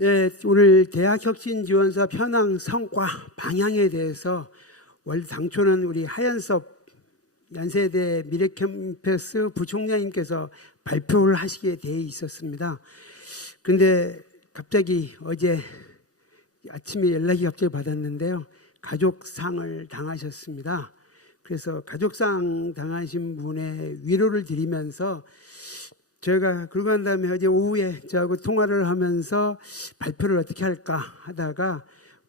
예, 오늘 대학혁신지원사 현황 성과 방향에 대해서 원래 당초는 우리 하연섭 연세대 미래캠퍼스 부총장님께서 발표를 하시게 돼 있었습니다. 근데 갑자기 어제 아침에 연락이 갑자기 받았는데요. 가족상을 당하셨습니다. 그래서 가족상 당하신 분의 위로를 드리면서 제가 그러고 난 다음에 어제 오후에 저하고 통화를 하면서 발표를 어떻게 할까 하다가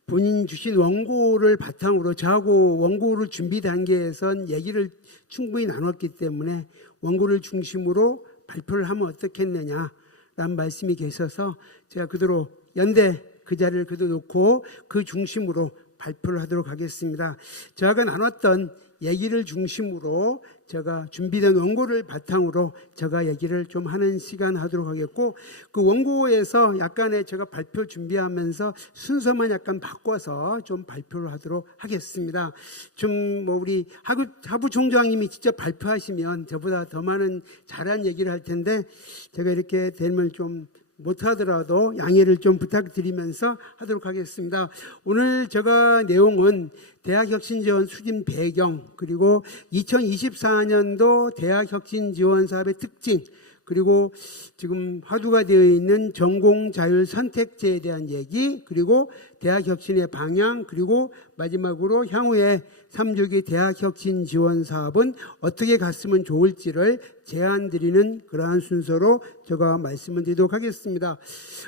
본인 주신 원고를 바탕으로 저하고 원고를 준비 단계에선 얘기를 충분히 나눴기 때문에 원고를 중심으로 발표를 하면 어떻겠느냐라는 말씀이 계셔서 제가 그대로 연대 그 자리를 그대로 놓고 그 중심으로 발표를 하도록 하겠습니다. 저하고 나눴던 얘기를 중심으로 제가 준비된 원고를 바탕으로 제가 얘기를 좀 하는 시간 하도록 하겠고 그 원고에서 약간의 제가 발표 준비하면서 순서만 약간 바꿔서 좀 발표를 하도록 하겠습니다. 좀 뭐 우리 하부, 하부 총장님이 직접 발표하시면 저보다 더 많은 잘한 얘기를 할 텐데 제가 이렇게 되면 좀 못하더라도 양해를 좀 부탁드리면서 하도록 하겠습니다. 오늘 제가 내용은 대학혁신지원 수진 배경 그리고 2024년도 대학혁신지원 사업의 특징 그리고 지금 화두가 되어 있는 전공 자율 선택제에 대한 얘기 그리고 대학 혁신의 방향 그리고 마지막으로 향후에 3주기 대학 혁신 지원 사업은 어떻게 갔으면 좋을지를 제안 드리는 그러한 순서로 제가 말씀을 드리도록 하겠습니다.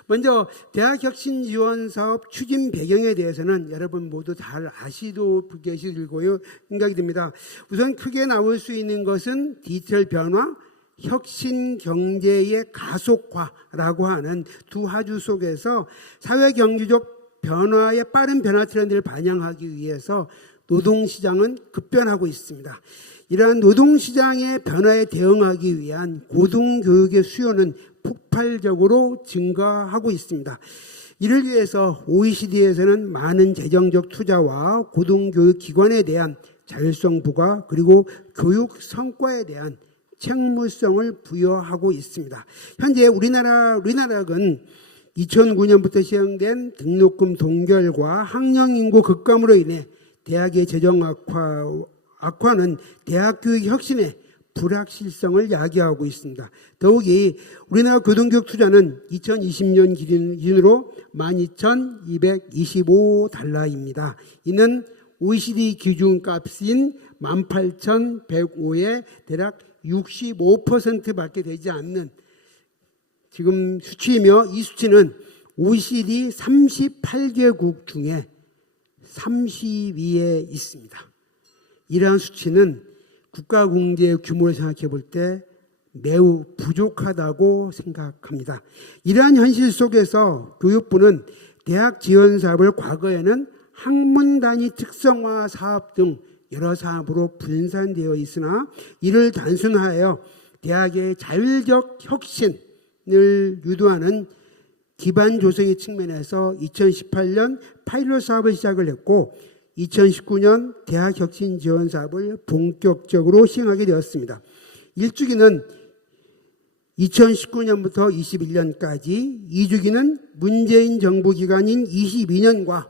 먼저 대학 혁신 지원 사업 추진 배경에 대해서는 여러분 모두 잘 아시도 계실 거요 생각이 듭니다. 우선 크게 나올 수 있는 것은 디지털 변화 혁신 경제의 가속화라고 하는 두 하주 속에서 사회 경제적 변화의 빠른 변화 트렌드를 반영하기 위해서 노동시장은 급변하고 있습니다. 이러한 노동시장의 변화에 대응하기 위한 고등교육의 수요는 폭발적으로 증가하고 있습니다. 이를 위해서 OECD에서는 많은 재정적 투자와 고등교육 기관에 대한 자율성 부과 그리고 교육 성과에 대한 책무성을 부여하고 있습니다. 현재 우리나라 우리나라는 2009년부터 시행된 등록금 동결과 학령 인구 급감으로 인해 대학의 재정 악화 악화는 대학 교육 혁신의 불확실성을 야기하고 있습니다. 더욱이 우리나라 고등교육 투자는 2020년 기준으로 12,225달러입니다. 이는 OECD 기준값인 18,105에 대략 65%밖에 되지 않는 지금 수치이며 이 수치는 OECD 38개국 중에 30위에 있습니다. 이러한 수치는 국가 공제의 규모를 생각해 볼 때 매우 부족하다고 생각합니다. 이러한 현실 속에서 교육부는 대학 지원 사업을 과거에는 학문 단위 특성화 사업 등 여러 사업으로 분산되어 있으나 이를 단순화하여 대학의 자율적 혁신을 유도하는 기반 조성의 측면에서 2018년 파일럿 사업을 시작을 했고 2019년 대학 혁신 지원 사업을 본격적으로 시행하게 되었습니다. 일주기는 2019년부터 21년까지, 2주기는 문재인 정부 기간인 22년과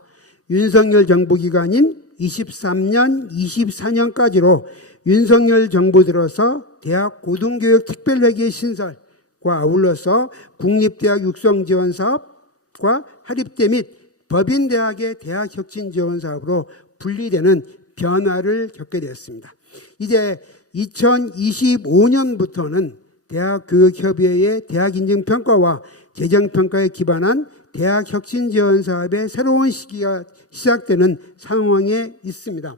윤석열 정부 기간인 23년, 24년까지로 윤석열 정부 들어서 대학 고등교육 특별회계 신설과 아울러서 국립대학 육성 지원 사업과 하립대 및 법인대학의 대학 혁신 지원 사업으로 분리되는 변화를 겪게 되었습니다. 이제 2025년부터는 대학교육협의회의 대학인증평가와 재정평가에 기반한 대학 혁신 지원 사업의 새로운 시기가 시작되는 상황에 있습니다.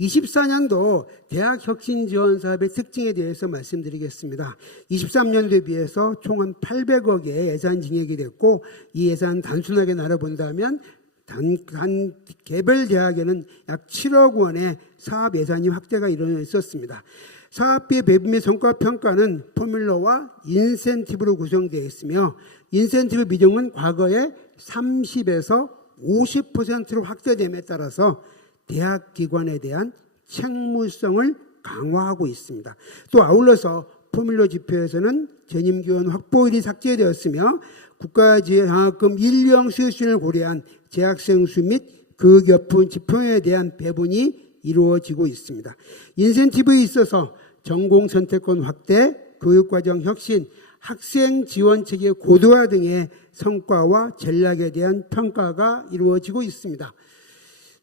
24년도 대학 혁신 지원 사업의 특징에 대해서 말씀드리겠습니다. 23년도에 비해서 총한 800억의 예산 증액이 됐고 이 예산 단순하게 나눠본다면 단, 단 개별 대학에는 약 7억 원의 사업 예산이 확대가 이루어져 있었습니다. 사업비 배분 및 성과 평가는 포뮬러와 인센티브로 구성되어 있으며 인센티브 비중은 과거에 30에서 50%로 확대됨에 따라서 대학 기관에 대한 책무성을 강화하고 있습니다. 또 아울러서 포뮬러 지표에서는 전임 교원 확보율이 삭제되었으며 국가장학금 일령 수요 수준을 고려한 재학생 수및 교육여건 지평에 대한 배분이 이루어지고 있습니다. 인센티브에 있어서 전공 선택권 확대, 교육과정 혁신, 학생 지원 체계 고도화 등의 성과와 전략에 대한 평가가 이루어지고 있습니다.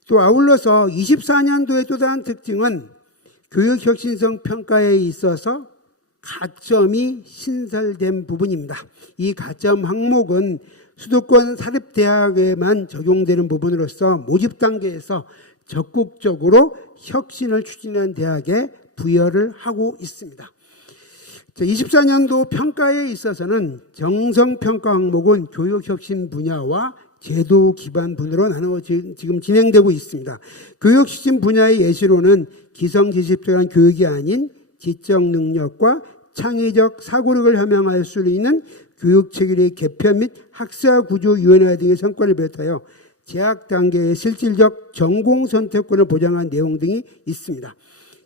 또 아울러서 24년도의 또 다른 특징은 교육 혁신성 평가에 있어서 가점이 신설된 부분입니다. 이 가점 항목은 수도권 사립대학에만 적용되는 부분으로서 모집 단계에서 적극적으로 혁신을 추진하는 대학에 부여를 하고 있습니다. 24년도 평가에 있어서는 정성평가 항목은 교육혁신 분야와 제도 기반 분으로 나누어 지- 지금 진행되고 있습니다. 교육혁신 분야의 예시로는 기성지식적인 교육이 아닌 지적 능력과 창의적 사고력을 함양할 수 있는 교육체계의 개편 및 학사 구조 유연화 등의 성과를 비롯하여 재학 단계의 실질적 전공 선택권을 보장한 내용 등이 있습니다.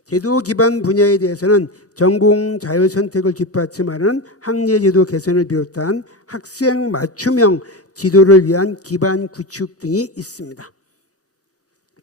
제도 기반 분야에 대해서는 전공 자율 선택을 뒷받침하는 학례 제도 개선을 비롯한 학생 맞춤형 지도를 위한 기반 구축 등이 있습니다.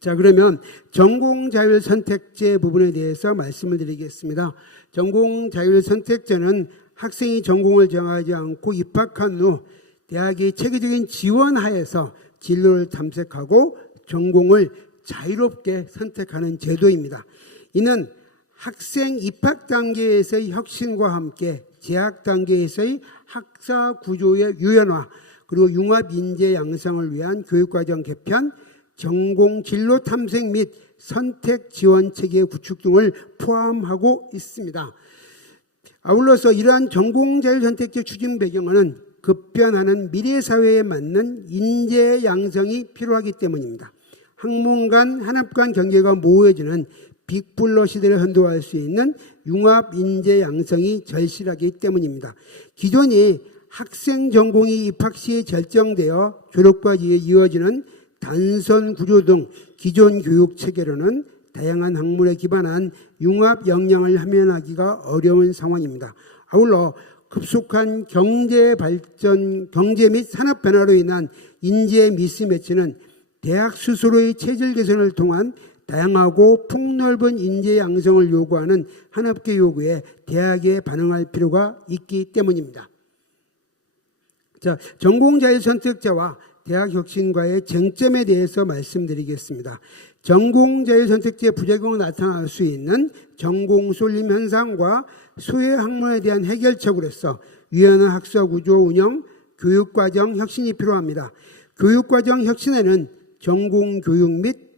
자, 그러면 전공 자율 선택제 부분에 대해서 말씀을 드리겠습니다. 전공 자율 선택제는 학생이 전공을 정하지 않고 입학한 후 대학의 체계적인 지원 하에서 진로를 탐색하고 전공을 자유롭게 선택하는 제도입니다. 이는 학생 입학 단계에서의 혁신과 함께 재학 단계에서의 학사 구조의 유연화 그리고 융합 인재 양성을 위한 교육과정 개편, 전공 진로 탐색 및 선택 지원 체계 구축 등을 포함하고 있습니다. 아울러서 이러한 전공자율 선택제 추진 배경은 급변하는 미래 사회에 맞는 인재 양성이 필요하기 때문입니다. 학문 간 한합 간 경계가 모호해지는 빅블러 시대를 선도할 수 있는 융합 인재 양성이 절실하기 때문입니다. 기존이 학생 전공이 입학 시에 결정되어 졸업까지 이어지는 단선 구조 등 기존 교육 체계로는 다양한 학문에 기반한 융합 역량을 함양하기가 어려운 상황입니다. 아울러 급속한 경제 발전, 경제 및 산업 변화로 인한 인재 미스매치는 대학 스스로의 체질 개선을 통한 다양하고 폭넓은 인재 양성을 요구하는 한업계 요구에 대학에 반응할 필요가 있기 때문입니다. 자, 전공자의 선택자와 대학 혁신과의 쟁점에 대해서 말씀드리겠습니다. 전공자의 선택지의 부작용으로 나타날 수 있는 전공 쏠림 현상과 소외 학문에 대한 해결책으로서 유연한 학사 구조 운영, 교육과정 혁신이 필요합니다. 교육과정 혁신에는 전공 교육 및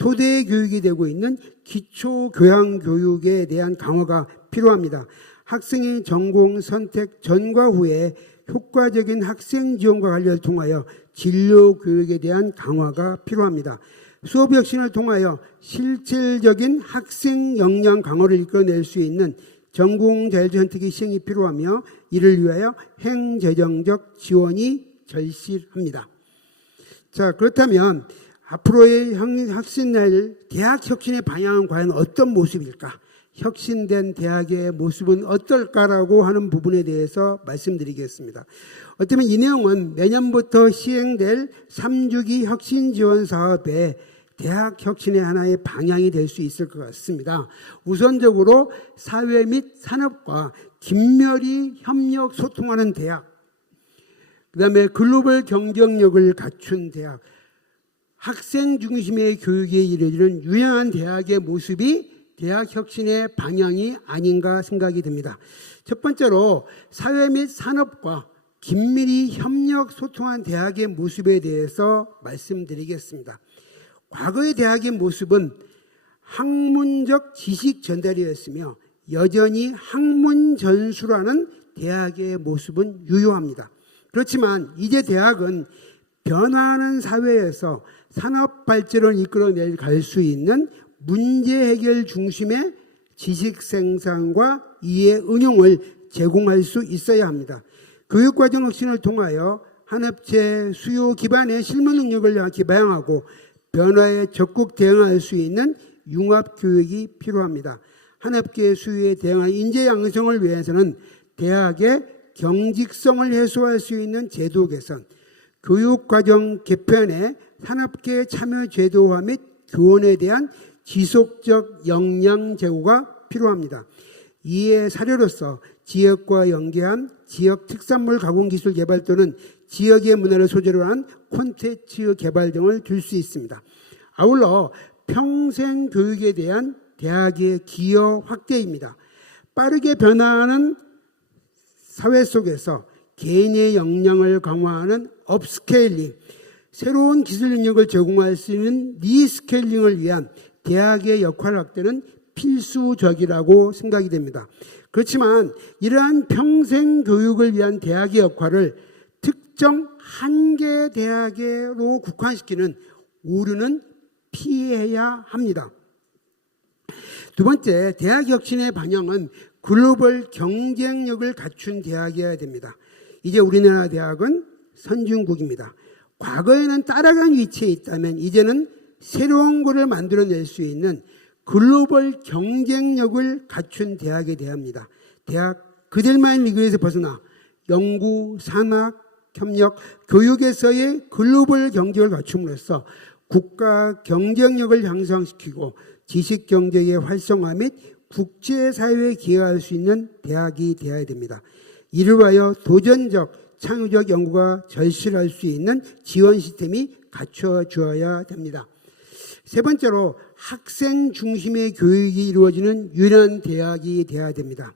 토대 교육이 되고 있는 기초 교양 교육에 대한 강화가 필요합니다. 학생의 전공 선택 전과 후에 효과적인 학생 지원과 관련을 통하여 진로 교육에 대한 강화가 필요합니다. 수업 혁신을 통하여 실질적인 학생 역량 강화를 이끌어낼 수 있는 전공 자율 선택의 시행이 필요하며 이를 위하여 행재정적 지원이 절실합니다. 자, 그렇다면 앞으로의 형- 혁신날 대학 혁신의 방향은 과연 어떤 모습일까? 혁신된 대학의 모습은 어떨까라고 하는 부분에 대해서 말씀드리겠습니다. 어쩌면 이 내용은 내년부터 시행될 3주기 혁신 지원 사업의 대학 혁신의 하나의 방향이 될 수 있을 것 같습니다. 우선적으로 사회 및 산업과 긴밀히 협력 소통하는 대학, 그 다음에 글로벌 경쟁력을 갖춘 대학, 학생 중심의 교육에 이르는 유연한 대학의 모습이 대학 혁신의 방향이 아닌가 생각이 듭니다. 첫 번째로 사회 및 산업과 긴밀히 협력 소통한 대학의 모습에 대해서 말씀드리겠습니다. 과거의 대학의 모습은 학문적 지식 전달이었으며 여전히 학문 전수라는 대학의 모습은 유효합니다. 그렇지만 이제 대학은 변화하는 사회에서 산업 발전을 이끌어낼 갈 수 있는 문제 해결 중심의 지식 생산과 이해 응용을 제공할 수 있어야 합니다. 교육과정 혁신을 통하여 한업체 수요 기반의 실무 능력을 기반하고 변화에 적극 대응할 수 있는 융합 교육이 필요합니다. 한업계 수요에 대응한 인재 양성을 위해서는 대학의 경직성을 해소할 수 있는 제도 개선, 교육과정 개편에 산업계 참여 제도화 및 교원에 대한 지속적 역량 제고가 필요합니다. 이에 사례로서 지역과 연계한 지역 특산물 가공 기술 개발 또는 지역의 문화를 소재로 한 콘텐츠 개발 등을 들 수 있습니다. 아울러 평생 교육에 대한 대학의 기여 확대입니다. 빠르게 변화하는 사회 속에서 개인의 역량을 강화하는 업스케일링, 새로운 기술 능력을 제공할 수 있는 리스케일링을 위한 대학의 역할 확대는 필수적이라고 생각이 됩니다. 그렇지만 이러한 평생 교육을 위한 대학의 역할을 특정 한 개 대학으로 국한시키는 오류는 피해야 합니다. 두 번째, 대학 혁신의 방향은 글로벌 경쟁력을 갖춘 대학이어야 됩니다. 이제 우리나라 대학은 선진국입니다. 과거에는 따라간 위치에 있다면 이제는 새로운 것을 만들어낼 수 있는 글로벌 경쟁력을 갖춘 대학에 대합니다. 대학 그들만의 리그에서 벗어나 연구, 산학, 협력, 교육에서의 글로벌 경쟁을 갖춤으로써 국가 경쟁력을 향상시키고 지식 경제의 활성화 및 국제사회에 기여할 수 있는 대학이 되어야 됩니다. 이를 위하여 도전적, 창의적 연구가 절실할 수 있는 지원 시스템이 갖춰져야 됩니다. 세 번째로 학생 중심의 교육이 이루어지는 유일한 대학이 되어야 됩니다.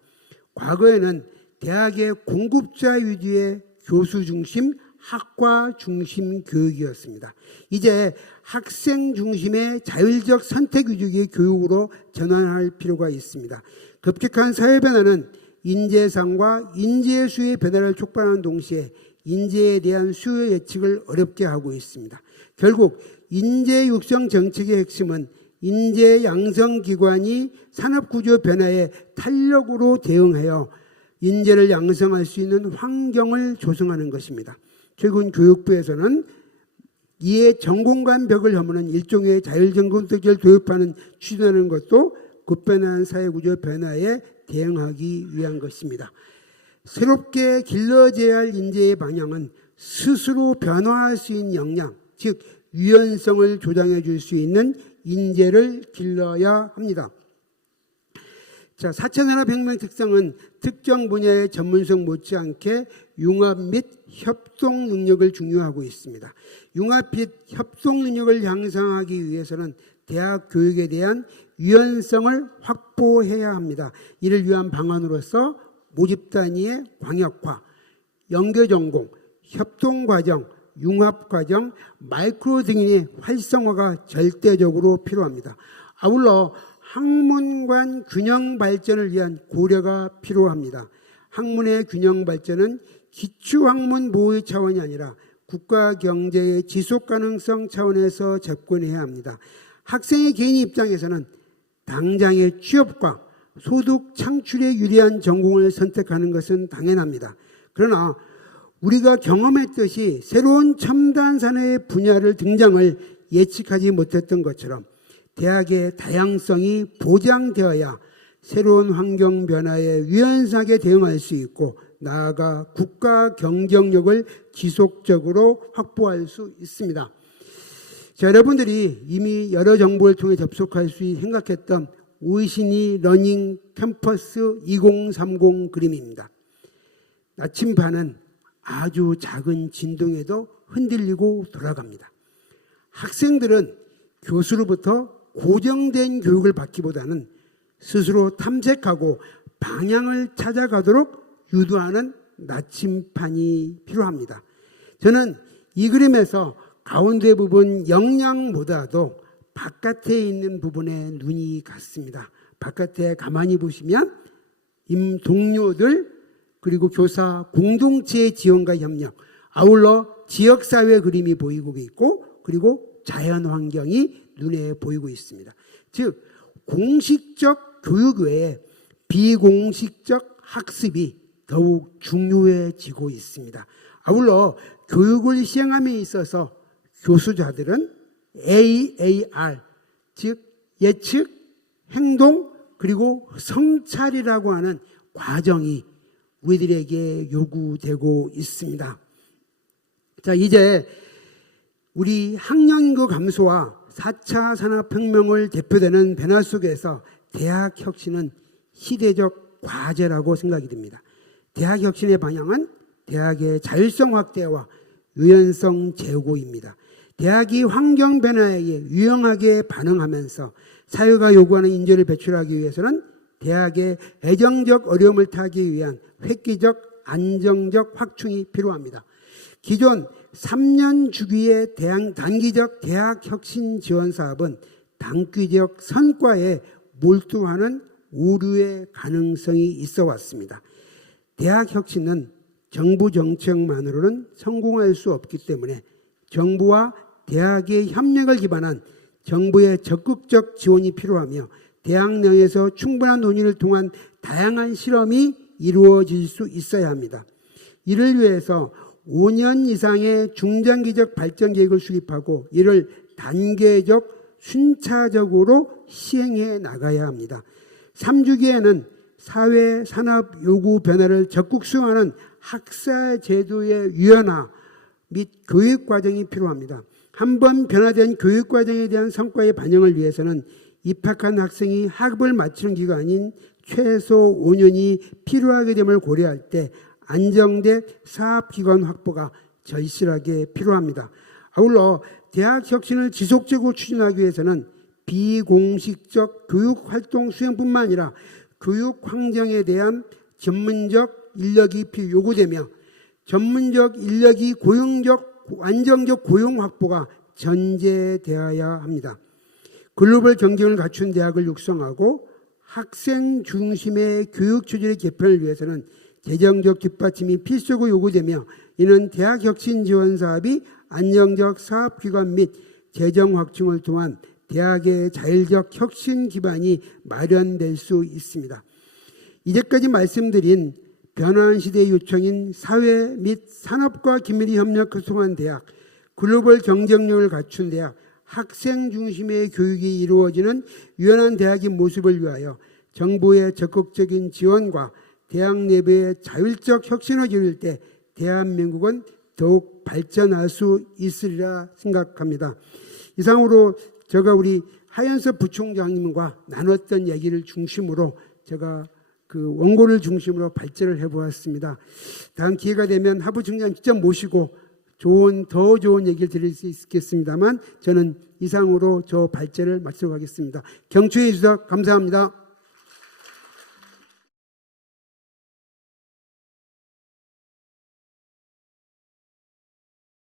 과거에는 대학의 공급자 위주의 교수 중심, 학과 중심 교육이었습니다. 이제 학생 중심의 자율적 선택 위주의 교육으로 전환할 필요가 있습니다. 급격한 사회 변화는 인재상과 인재수의 변화를 촉발하는 동시에 인재에 대한 수요 예측을 어렵게 하고 있습니다. 결국 인재 육성 정책의 핵심은 인재 양성 기관이 산업 구조 변화에 탄력으로 대응하여 인재를 양성할 수 있는 환경을 조성하는 것입니다. 최근 교육부에서는 이에 전공 간 벽을 허무는 일종의 자율전공특기를 도입하는 추진하는 것도 급변한 사회구조 변화에 대응하기 위한 것입니다. 새롭게 길러져야 할 인재의 방향은 스스로 변화할 수 있는 역량, 즉 유연성을 조장해 줄 수 있는 인재를 길러야 합니다. 자, 4차 산업혁명 특성은 특정 분야의 전문성 못지않게 융합 및 협동 능력을 중요하고 있습니다. 융합 및 협동 능력을 향상하기 위해서는 대학 교육에 대한 유연성을 확보해야 합니다. 이를 위한 방안으로서 모집 단위의 광역화, 연계 전공, 협동 과정, 융합 과정, 마이크로 등의 활성화가 절대적으로 필요합니다. 아울러 학문관 균형 발전을 위한 고려가 필요합니다. 학문의 균형 발전은 기초 학문 보호 차원이 아니라 국가 경제의 지속 가능성 차원에서 접근해야 합니다. 학생의 개인 입장에서는 당장의 취업과 소득 창출에 유리한 전공을 선택하는 것은 당연합니다. 그러나 우리가 경험했듯이 새로운 첨단 산업의 분야를 등장을 예측하지 못했던 것처럼 대학의 다양성이 보장되어야 새로운 환경 변화에 유연하게 대응할 수 있고 나아가 국가 경쟁력을 지속적으로 확보할 수 있습니다. 자, 여러분들이 이미 여러 정보를 통해 접속할 수 생각했던 오이시니 러닝 캠퍼스 2030 그림입니다. 나침반은 아주 작은 진동에도 흔들리고 돌아갑니다. 학생들은 교수로부터 고정된 교육을 받기보다는 스스로 탐색하고 방향을 찾아가도록 유도하는 나침판이 필요합니다. 저는 이 그림에서 가운데 부분 영양보다도 바깥에 있는 부분에 눈이 갔습니다. 바깥에 가만히 보시면 임 동료들 그리고 교사 공동체의 지원과 협력 아울러 지역사회 그림이 보이고 있고 그리고 자연 환경이 눈에 보이고 있습니다. 즉 공식적 교육 외에 비공식적 학습이 더욱 중요해지고 있습니다. 아울러 교육을 시행함에 있어서 교수자들은 AAR 즉 예측, 행동 그리고 성찰이라고 하는 과정이 우리들에게 요구되고 있습니다. 자, 이제 우리 학령인구 감소와 4차 산업혁명을 대표되는 변화 속에서 대학 혁신은 시대적 과제라고 생각이 듭니다. 대학 혁신의 방향은 대학의 자율성 확대와 유연성 제고입니다. 대학이 환경 변화에 유용하게 반응하면서 사회가 요구하는 인재를 배출하기 위해서는 대학의 애정적 어려움을 타기 위한 획기적 안정적 확충이 필요합니다. 기존 3년 주기의 대학, 단기적 대학 혁신 지원 사업은 단기적 성과에 몰두하는 오류의 가능성이 있어 왔습니다. 대학 혁신은 정부 정책만으로는 성공할 수 없기 때문에 정부와 대학의 협력을 기반한 정부의 적극적 지원이 필요하며 대학 내에서 충분한 논의를 통한 다양한 실험이 이루어질 수 있어야 합니다. 이를 위해서 5년 이상의 중장기적 발전 계획을 수립하고 이를 단계적 순차적으로 시행해 나가야 합니다. 3주기에는 사회 산업 요구 변화를 적극 수용하는 학사 제도의 유연화 및 교육 과정이 필요합니다. 한 번 변화된 교육 과정에 대한 성과의 반영을 위해서는 입학한 학생이 학업을 마치는 기간인 최소 5년이 필요하게 됨을 고려할 때 안정된 사업기관 확보가 절실하게 필요합니다. 아울러 대학 혁신을 지속적으로 추진하기 위해서는 비공식적 교육 활동 수행뿐만 아니라 교육 환경에 대한 전문적 인력이 필- 요구되며 전문적 인력이 고용적 안정적 고용 확보가 전제되어야 합니다. 글로벌 경쟁을 갖춘 대학을 육성하고 학생 중심의 교육 체질의 개편을 위해서는 재정적 뒷받침이 필수고 요구되며 이는 대학 혁신 지원 사업이 안정적 사업 기관 및 재정 확충을 통한 대학의 자율적 혁신 기반이 마련될 수 있습니다. 이제까지 말씀드린 변화한 시대의 요청인 사회 및 산업과 긴밀히 협력 구성한 대학, 글로벌 경쟁력을 갖춘 대학, 학생 중심의 교육이 이루어지는 유연한 대학의 모습을 위하여 정부의 적극적인 지원과 대학 내부의 자율적 혁신을 이룰 때 대한민국은 더욱 발전할 수 있으리라 생각합니다. 이상으로 제가 우리 하연섭 부총장님과 나눴던 얘기를 중심으로 제가 그 원고를 중심으로 발제를 해보았습니다. 다음 기회가 되면 하부 총장 직접 모시고 좋은 더 좋은 얘기를 드릴 수 있겠습니다만 저는 이상으로 저 발제를 마치도록 하겠습니다. 경청해 주셔서 감사합니다.